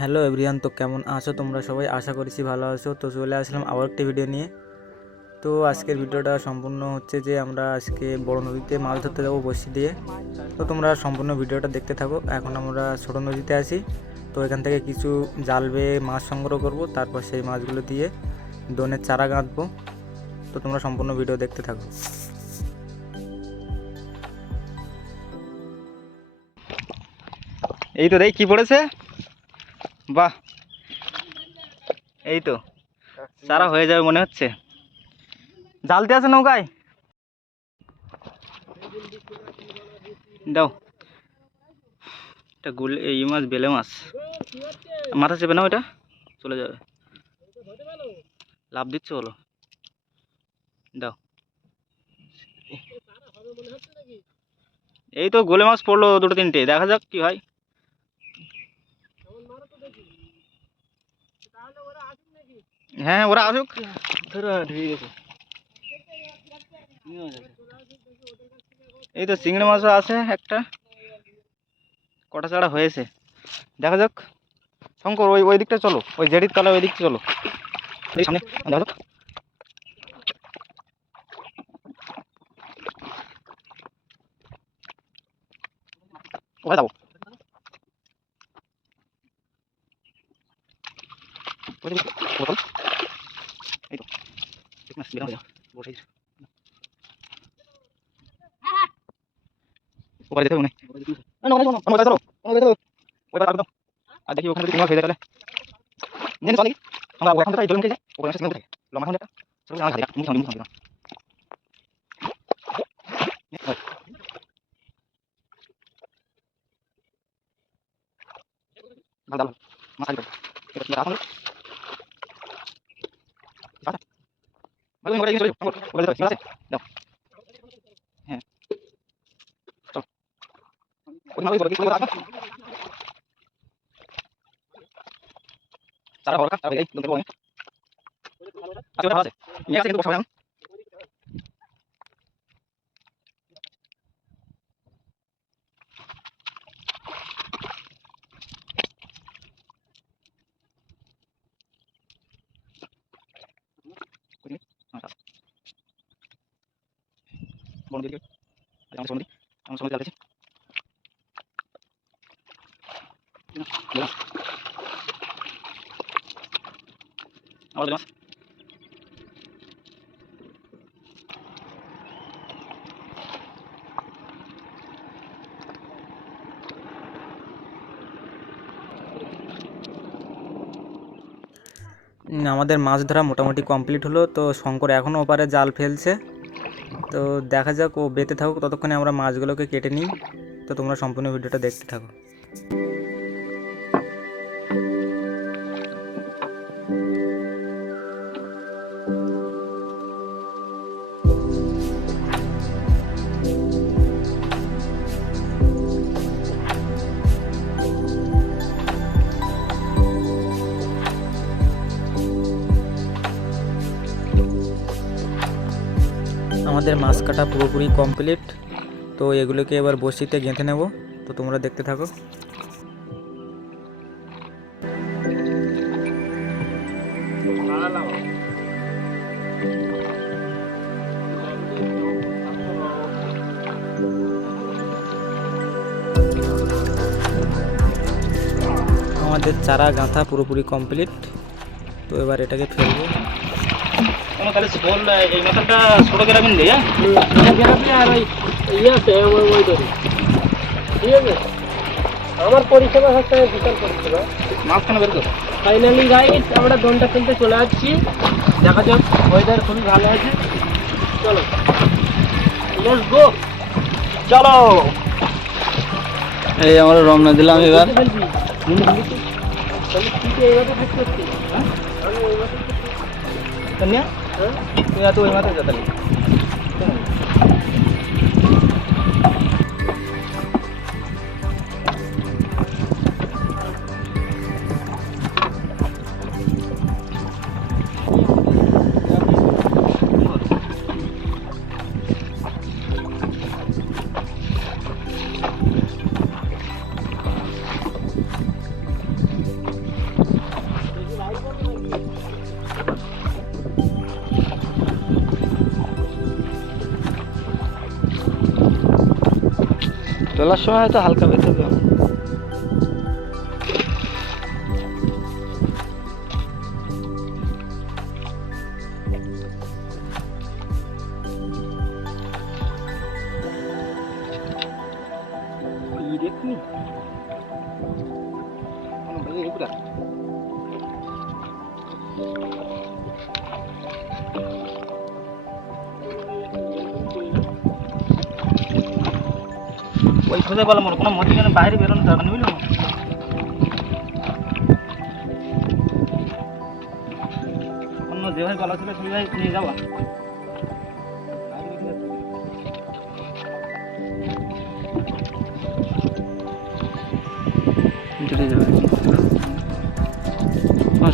Hello everyone, তো কেমন আছো তোমরা সবাই? আশা করছি ভালো আছো। তো চলে আসলাম আবার একটি ভিডিও নিয়ে। তো আজকের ভিডিওটা সম্পূর্ণ হচ্ছে যে আমরা আজকে বড় নদীতে মাছ ধরতে যাবো বড়শি দিয়ে। তো তোমরা সম্পূর্ণ ভিডিওটা দেখতে থাকো। এখন আমরা ছোট নদীতে আছি, তো এখান থেকে কিছু জাল বেয়ে মাছ সংগ্রহ করব, তারপর সেই মাছগুলো দিয়ে দোনের চারা গাঁথবো। তো তোমরা সম্পূর্ণ ভিডিও দেখতে থাকো। এই তো দেখ কি পড়েছে, বাহ! এই তো সারা হয়ে যাবে মনে হচ্ছে। জালতে আছে নৌকায়, দাও। এটা গুল এই মাছ, বেলে মাছ, মাথা চেপে নাও, এটা চলে যাবে। লাভ দিচ্ছে, বলো, দাও। এই তো গোলে মাছ পড়লো দুটো তিনটে, দেখা যাক কি হয়। হ্যাঁ, ওরা আসুক। এই তো চিংড়ি মাছও আছে একটা, কটা চারা হয়েছে, দেখা যাক। শঙ্কর, ওই ওই দিকটা চলো, ওই জেডির তলায় ওই দিকটা চলো, এই সামনে দেখা যাক। ওখানে যাবো, এই তো ঠিক মাছ বেরোনো যায়, বসে ওখানে যেতে হবে মনে হয়। আর দেখি ওখানে যদি মাছ হয়ে যায় তাহলে নিয়ে চলে আমরা এখন থেকে জল মুখে যাই, ওখানে সিগন্যাল থাকে লম্বা এখন একটা ছোট আমার ঘাড়ি মুখ সামনে ভালো ভালো মাছ আইবে এটা রাখো ভালো করে চলে যাও, ওখানে যাও, আছে দাও। হ্যাঁ চল, ওখানে ওই বড় কি করে রাখো সারা বড় কাজ এই লোকে বলে আছে, ভালো আছে নিয়ে আছে কিন্তু বসা না। বন্ধ দিকে আমার সন্ধি, আমার সন্ধি চালাচ্ছে আমাদের মাছ। আমাদের মাছ ধরা মোটামুটি কমপ্লিট হলো। তো শঙ্কর এখনও ওপারে জাল ফেলছে, তো দেখা যাক, ও বেঁধে থাকুক, ততক্ষণে আমরা মাছগুলোকে কেটে নিই। তো তোমরা সম্পূর্ণ ভিডিওটা দেখতে থাকো। আমাদের মাছ কাটা পুরোপুরি কমপ্লিট। তো এগুলোকে এবার বড়শিতে গেঁথে নেব। তো তোমরা দেখতে থাকো। আমাদের চারা গাঁথা পুরোপুরি কমপ্লিট। তো এবার এটাকে ফেলবো। কোনো তাহলে বল এই মাথাটা ছোট গ্রামীণ দেয়, হ্যাঁ আর ওই ইয়ে আছে ওই ধরি, ঠিক আছে। আমার পরিষেবা হচ্ছে বিশাল পরিষেবা। মাছ কেন বের করো? ফাইনালি গাইস আমরা দোনটা ফেলতে চলে যাচ্ছি, দেখা যাক। ওয়েদার খুবই ভালো আছে, চলো লেটস গো। চলো, এই আমরা রওনা দিলাম এবার। কন্যা তুই তো ওই মাথায় যা তাহলে। তোলার সময় হয়তো হালকা বেঁধে হবে। ওই খুঁজে বলো মোর কোনো মধ্যে বাইরে বেরোনো দরকার নেই, বুঝলো? অন্য যেভাবে বলা ছিল সেভাবে নিয়ে যাওয়া।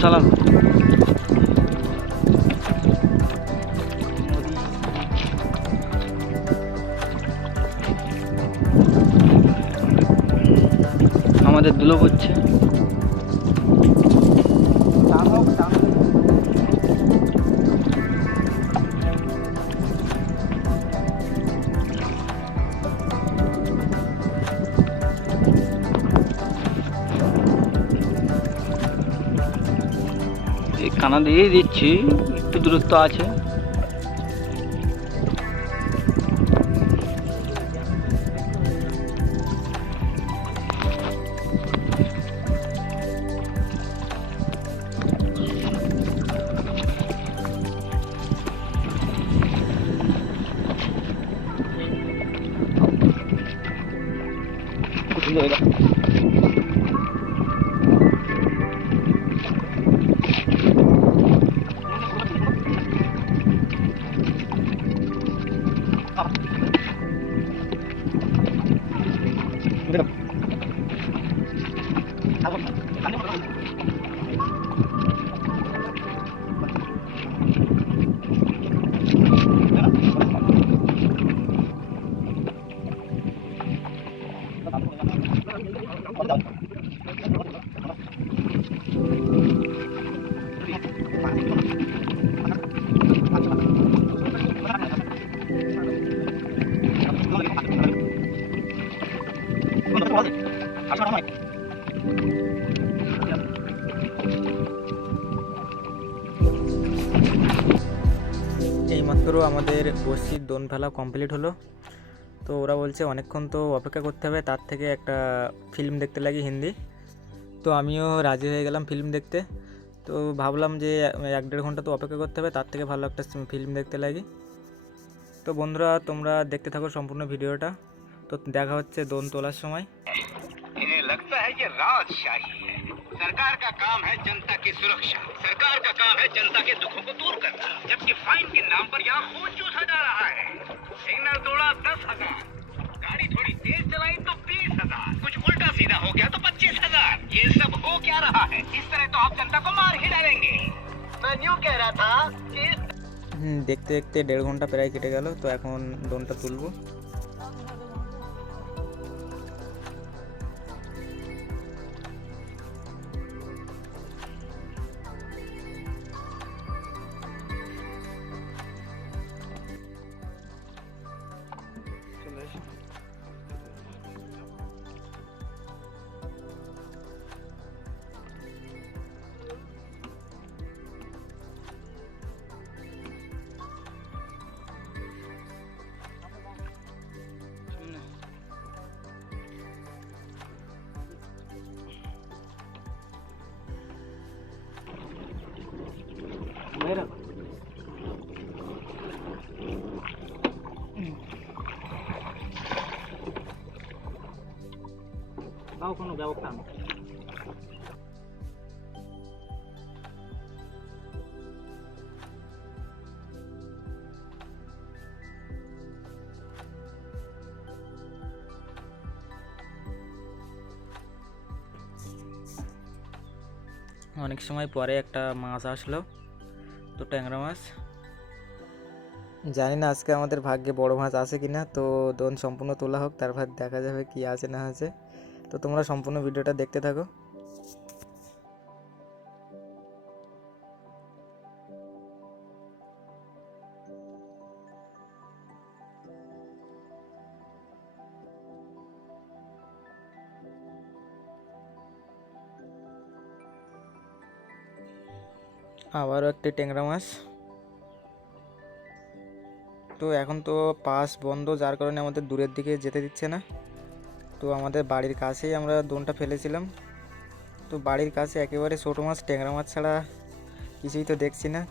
সালাম আমাদের দুলো হচ্ছে এই কানা দিয়েই দিচ্ছি, একটু দূরত্ব আছে। এইমাত্র আমাদের বড়শির দোন ফেলা কমপ্লিট হলো। তো ওরা বলছে অনেকক্ষণ তো অপেক্ষা করতে হবে, তার থেকে একটা ফিল্ম দেখতে লাগি হিন্দি। তো আমিও রাজি হয়ে গেলাম ফিল্ম দেখতে। তো ভাবলাম যে 1-1.5 ঘন্টা তো অপেক্ষা করতে হবে, তার থেকে ভালো একটা ফিল্ম দেখতে লাগি। তো বন্ধুরা তোমরা দেখতে থাকো সম্পূর্ণ ভিডিওটা। তো দেখা হচ্ছে দোন তোলার সময়। इन्हें लगता है ये राजशाही है। सरकार का काम है जनता की सुरक्षा, सरकार का काम है जनता के दुखों को दूर करना, जबकि फाइन के नाम पर यहाँ खून चूसा जा रहा है। सिग्नल तोड़ा 10,000, गाड़ी थोड़ी तेज चलाई तो 20,000, कुछ उल्टा सीधा हो गया तो 25,000। ये सब हो क्या रहा है? इस तरह तो आप जनता को मार ही डालेंगे। मैं यूँ कह रहा था कि দেখতে দেখতে 1.5 ঘন্টা প্রায় কেটে গেল। তো এখন দোনটা তুলবো। তাও কোনো ব্যবস্থা নেই। অনেক সময় পরে একটা মাছ আসলো, তো ট্যাংরা মাছ। জানি না আজকে আমাদের ভাগ্যে বড় মাছ আছে কিনা। তো দোন সম্পূর্ণ তোলা হোক, তারপর দেখা যাবে কি আছে না আছে। তো তোমরা সম্পূর্ণ ভিডিওটা দেখতে থাকো। আবারও একটি ট্যাংরা মাছ। তো এখন তো পাস বন্ধ, যার কারণে আমাদের দূরের দিকে যেতে দিচ্ছে না। তো আমাদের বাড়ির কাছেই আমরা দোনটা ফেলেছিলাম। তো বাড়ির কাছে একেবারে ছোটো মাছ, ট্যাংরা মাছ ছাড়া কিছুই তো দেখছি না।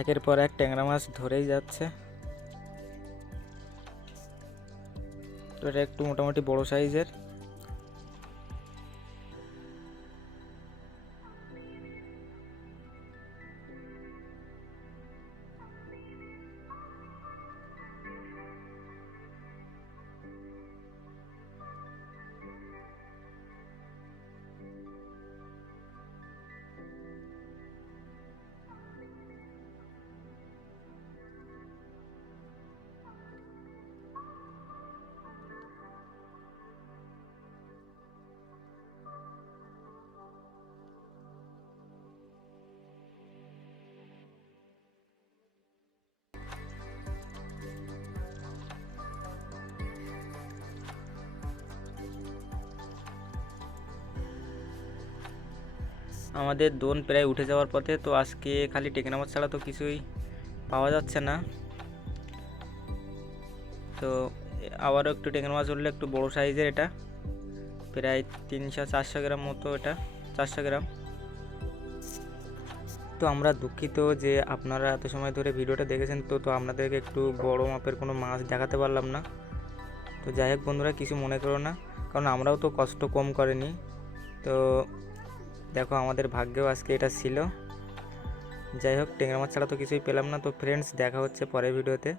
একের পর এক ট্যাংরা মাছ ধরেই যাচ্ছে। তো এটা একটু মোটামুটি বড় সাইজের। আমাদের দোন প্রায় উঠে যাওয়ার পথে। তো আজকে খালি ট্যাংরা মাছ ছাড়া তো কিছুই পাওয়া যাচ্ছে না। তো আবারও একটু ট্যাংরা মাছ উঠলে, একটু বড় সাইজের, এটা প্রায় 300-400 গ্রাম মতো, এটা 400 গ্রাম। তো আমরা দুঃখিত যে আপনারা এত সময় ধরে ভিডিওটা দেখেছেন, তো আপনাদেরকে একটু বড় মাপের কোনো মাছ দেখাতে পারলাম না। তো যাই হোক বন্ধুরা, কিছু মনে করো না, কারণ আমরাও তো কষ্ট কম করিনি। তো দেখো আমাদের ভাগ্যেও আজকে এটা ছিল। যাই হোক, ট্যাংরা মাছ ছাড়া তো কিছুই পেলাম না। তো ফ্রেন্ডস, দেখা হচ্ছে পরের ভিডিওতে।